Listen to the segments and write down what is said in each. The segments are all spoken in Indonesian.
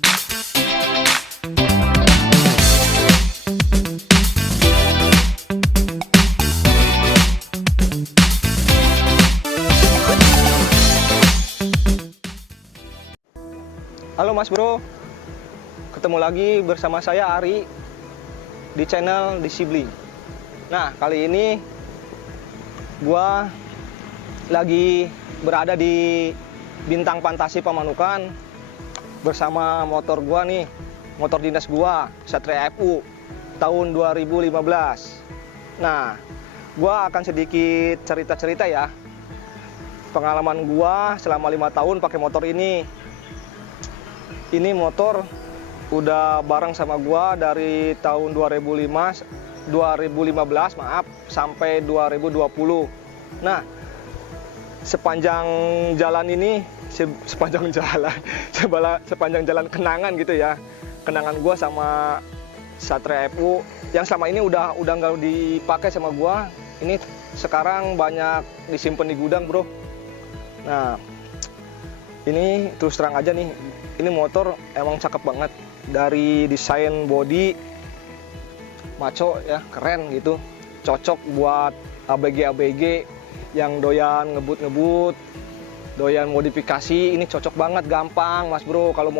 Halo Mas Bro, ketemu lagi bersama saya Ari di channel Disibling. Nah, kali ini gua lagi berada di Bintang Fantasi Pamanukan bersama motor gua nih, motor dinas gua, Satria FU tahun 2015. Nah, gua akan sedikit cerita-cerita ya pengalaman gua selama 5 tahun pakai motor ini. Ini motor udah bareng sama gua dari tahun 2015 sampai 2020. Nah, sepanjang jalan ini, sepanjang jalan kenangan gitu ya. Kenangan gua sama Satria FU yang selama ini udah nggak dipakai sama gua. Ini sekarang banyak disimpan di gudang, Bro. Nah, ini terus terang aja nih, ini motor emang cakep banget. Dari desain body, maco ya, keren gitu. Cocok buat ABG yang doyan ngebut, doyan modifikasi. Ini cocok banget, gampang Mas Bro. Kalau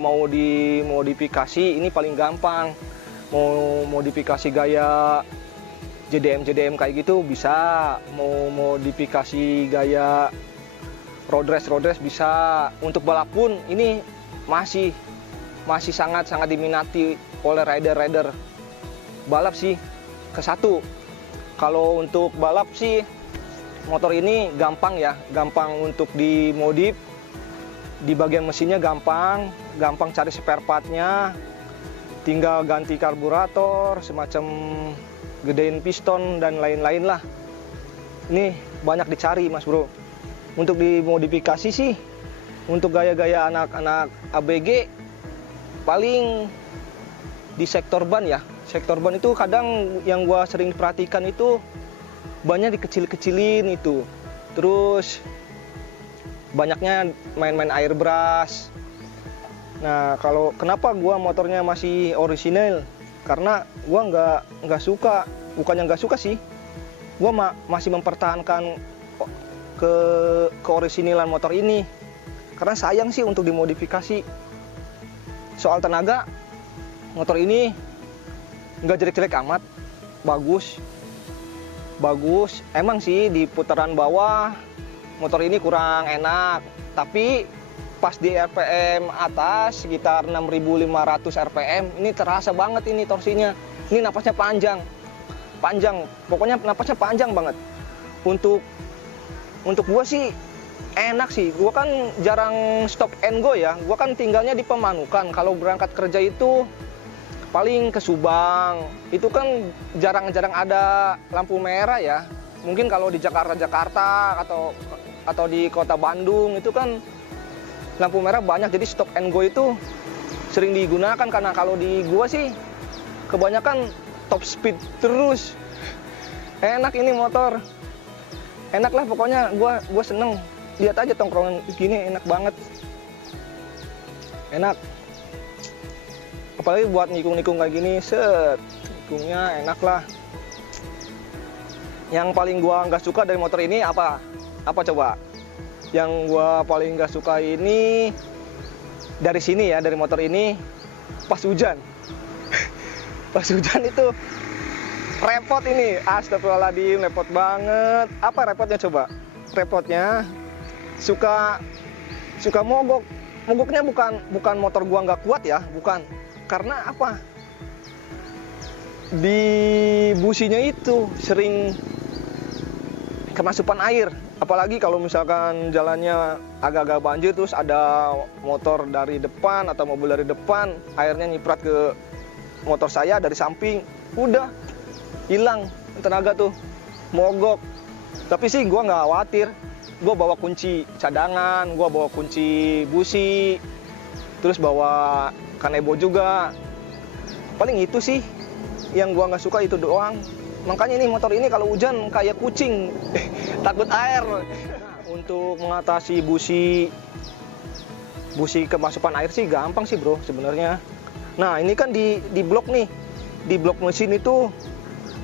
mau dimodifikasi ini paling gampang. Mau modifikasi gaya JDM kayak gitu bisa. Mau modifikasi gaya road race bisa. Untuk balap pun ini masih sangat diminati oleh rider balap sih. Ke-1, kalau untuk balap sih motor ini gampang ya, gampang untuk dimodif. Di bagian mesinnya gampang cari spare partnya, tinggal ganti karburator, semacam gedein piston dan lain-lain lah. Ini banyak dicari Mas Bro. Untuk dimodifikasi sih, untuk gaya-gaya anak-anak ABG paling di sektor ban ya. Sektor ban itu kadang yang gua sering perhatikan itu bannya dikecil-kecilin itu. Terus banyaknya main-main airbrush. Nah, kalau kenapa gua motornya masih orisinal? Karena gua nggak suka, bukannya nggak suka sih. Gua masih mempertahankan keorisinalan motor ini karena sayang sih untuk dimodifikasi. Soal tenaga, motor ini nggak jelek-jelek amat, bagus. Emang sih di putaran bawah motor ini kurang enak, tapi pas di RPM atas sekitar 6.500 RPM ini terasa banget ini torsinya. Ini napasnya panjang, pokoknya napasnya panjang banget. Untuk gua sih enak sih. Gua kan jarang stop and go ya. Gua kan tinggalnya di Pemanukan. Kalau berangkat kerja itu paling ke Subang. Itu kan jarang-jarang ada lampu merah ya. Mungkin kalau di Jakarta atau di kota Bandung itu kan lampu merah banyak. Jadi stop and go itu sering digunakan. Karena kalau di gua sih kebanyakan top speed terus. Enak ini motor. Enak lah pokoknya, gua seneng. Lihat aja tongkrongan gini, enak banget. Enak. Apalagi buat nikung-nikung kayak gini, nikungnya enak lah. Yang paling gua nggak suka dari motor ini apa? Apa coba? Yang gua paling nggak suka ini dari sini ya, dari motor ini pas hujan. Pas hujan itu repot ini, astagfirullahaladzim, repot banget. Apa repotnya coba? Repotnya suka mogok. Mogoknya bukan motor gua nggak kuat ya, bukan. Karena apa? Di businya itu sering kemasukan air. Apalagi kalau misalkan jalannya agak-agak banjir, terus ada motor dari depan atau mobil dari depan, airnya nyiprat ke motor saya dari samping, udah hilang tenaga tuh, mogok. Tapi sih gue nggak khawatir, gue bawa kunci cadangan, gue bawa kunci busi, terus bawa kanebo juga. Paling itu sih yang gue nggak suka, itu doang. Makanya ini motor ini kalau hujan kayak kucing, takut air. Untuk mengatasi busi busi kemasukan air sih gampang sih bro sebenarnya. Nah ini kan di blok nih, di blok mesin itu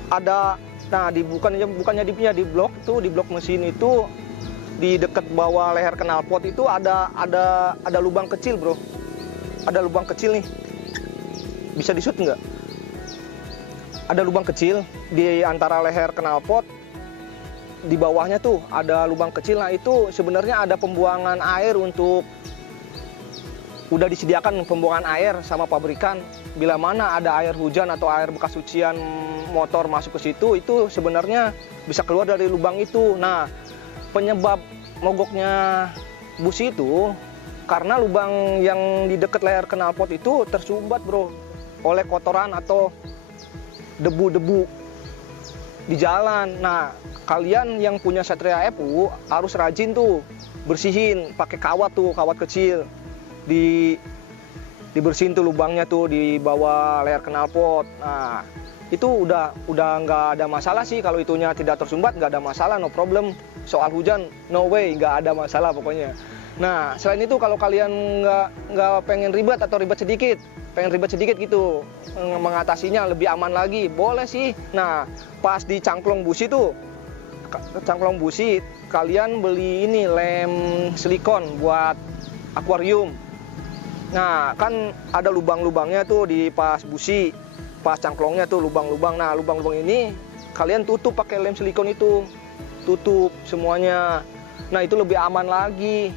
ada, nah bukannya di blok tuh, di blok mesin itu di dekat bawah leher knalpot itu ada lubang kecil bro, ada lubang kecil nih, bisa di-shoot nggak? Ada lubang kecil di antara leher knalpot, di bawahnya tuh ada lubang kecil. Nah itu sebenarnya ada pembuangan air untuk, udah disediakan pembuangan air sama pabrikan. Bila mana ada air hujan atau air bekas cucian motor masuk ke situ, itu sebenarnya bisa keluar dari lubang itu. Nah penyebab mogoknya busi itu karena lubang yang di dekat leher knalpot itu tersumbat bro oleh kotoran atau debu-debu di jalan. Nah kalian yang punya Satria FU harus rajin tuh bersihin pakai kawat tuh, kawat kecil, dibersihin tuh lubangnya tuh di bawah leher knalpot. Nah itu udah nggak ada masalah sih, kalau itunya tidak tersumbat nggak ada masalah, no problem. Soal hujan no way, nggak ada masalah pokoknya. Nah selain itu kalau kalian nggak pengen ribet atau pengen ribet sedikit gitu mengatasinya lebih aman lagi, boleh sih. Nah pas di cangklong busi tuh, cangklong busi kalian beli ini lem silikon buat akuarium. Nah kan ada lubang-lubangnya tuh di pas busi, pas cangklongnya tuh lubang-lubang. Nah lubang-lubang ini kalian tutup pakai lem silikon itu, tutup semuanya. Nah itu lebih aman lagi.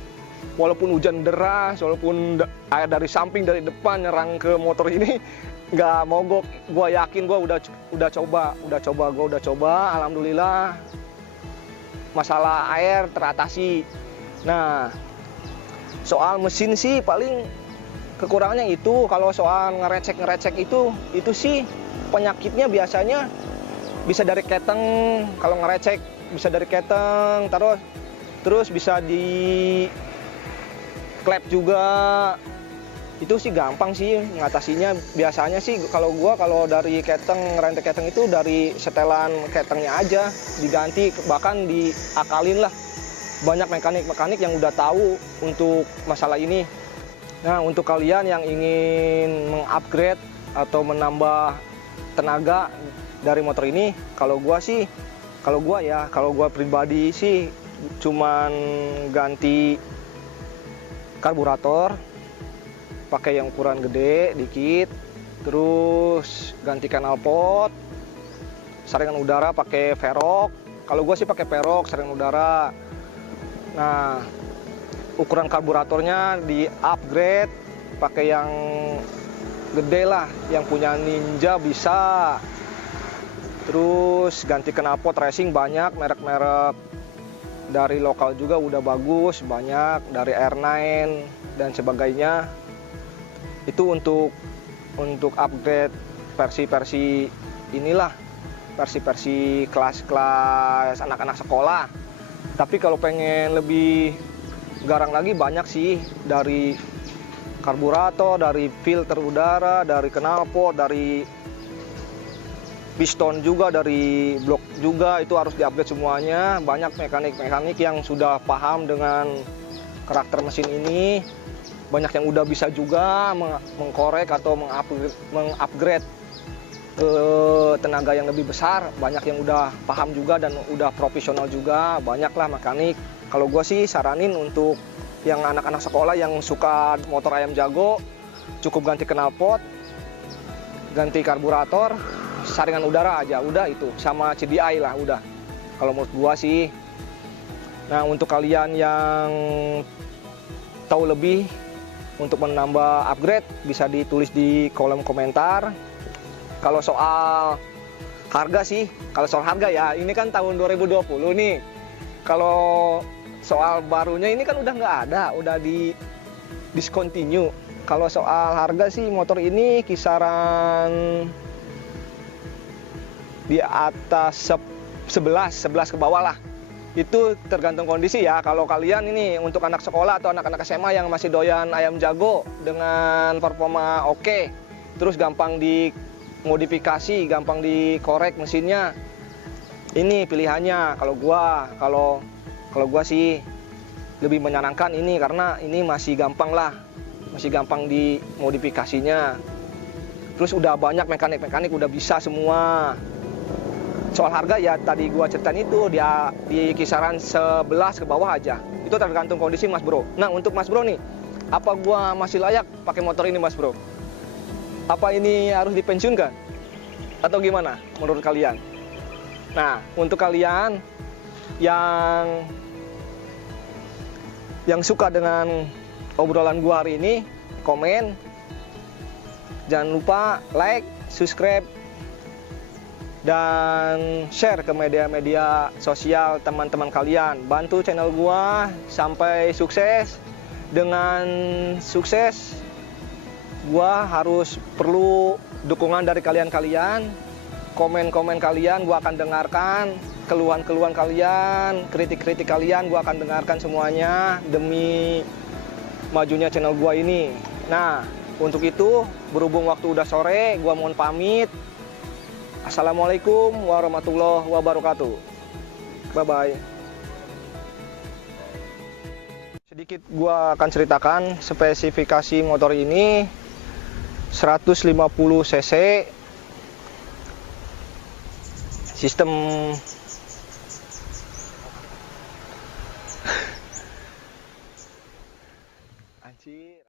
Walaupun hujan deras, walaupun air dari samping dari depan nyerang ke motor ini nggak mogok. Gua yakin, gua udah coba, alhamdulillah masalah air teratasi. Nah soal mesin sih paling kekurangannya itu, kalau soal ngerecek itu sih penyakitnya biasanya bisa dari keteng. Kalau ngerecek bisa dari keteng, terus bisa di klep juga. Itu sih gampang sih ngatasinya. Biasanya sih kalau dari keteng, ngerentek keteng itu dari setelan ketengnya aja diganti, bahkan diakalin lah. Banyak mekanik yang udah tahu untuk masalah ini. Nah untuk kalian yang ingin mengupgrade atau menambah tenaga dari motor ini, kalau gua pribadi sih cuman ganti karburator pakai yang ukuran gede dikit, terus ganti knalpot, saringan udara pakai Velroc. Kalau gua sih pakai Velroc saringan udara. Nah ukuran karburatornya di upgrade pakai yang gede lah, yang punya Ninja bisa. Terus ganti knalpot racing banyak, merek-merek dari lokal juga udah bagus, banyak dari R9 dan sebagainya. Itu untuk upgrade versi-versi inilah, versi-versi kelas-kelas anak-anak sekolah. Tapi kalau pengen lebih garang lagi, banyak sih, dari karburator, dari filter udara, dari knalpot, dari piston juga, dari blok juga, itu harus diupgrade semuanya. Banyak mekanik-mekanik yang sudah paham dengan karakter mesin ini, banyak yang udah bisa juga mengkorek atau mengupgrade ke tenaga yang lebih besar. Banyak yang udah paham juga dan udah profesional juga, banyaklah mekanik. Kalau gue sih saranin untuk yang anak-anak sekolah yang suka motor ayam jago, cukup ganti knalpot, ganti karburator, saringan udara aja, udah itu, sama CDI lah udah, kalau menurut gua sih. Nah untuk kalian yang tahu lebih untuk menambah upgrade, bisa ditulis di kolom komentar. Kalau soal harga sih, kalau soal harga ya, ini kan tahun 2020 nih. Kalau soal barunya ini kan udah nggak ada, udah di discontinue. Kalau soal harga sih, motor ini kisaran di atas 11 ke bawah lah. Itu tergantung kondisi ya. Kalau kalian ini untuk anak sekolah atau anak-anak SMA yang masih doyan ayam jago dengan performa oke, terus gampang dimodifikasi, gampang dikorek mesinnya, ini pilihannya. Kalau gua sih lebih menyarankan ini karena ini masih gampang lah, masih gampang di modifikasinya. Terus udah banyak mekanik udah bisa semua. Soal harga ya tadi gua ceritain itu dia di kisaran 11 ke bawah aja. Itu tergantung kondisi Mas Bro. Nah, untuk Mas Bro nih, apa gua masih layak pakai motor ini Mas Bro? Apa ini harus dipensiunkan? Atau gimana menurut kalian? Nah, untuk kalian yang suka dengan obrolan gua hari ini, komen. Jangan lupa like, subscribe, dan share ke media-media sosial teman-teman kalian. Bantu channel gua sampai sukses. Dengan sukses, gua harus perlu dukungan dari kalian-kalian. Komen-komen kalian gua akan dengarkan, keluhan-keluhan kalian, kritik-kritik kalian gua akan dengarkan semuanya demi majunya channel gua ini. Nah, untuk itu berhubung waktu udah sore, gua mohon pamit. Assalamualaikum warahmatullahi wabarakatuh. Bye-bye. Sedikit gua akan ceritakan spesifikasi motor ini. 150 cc, sistem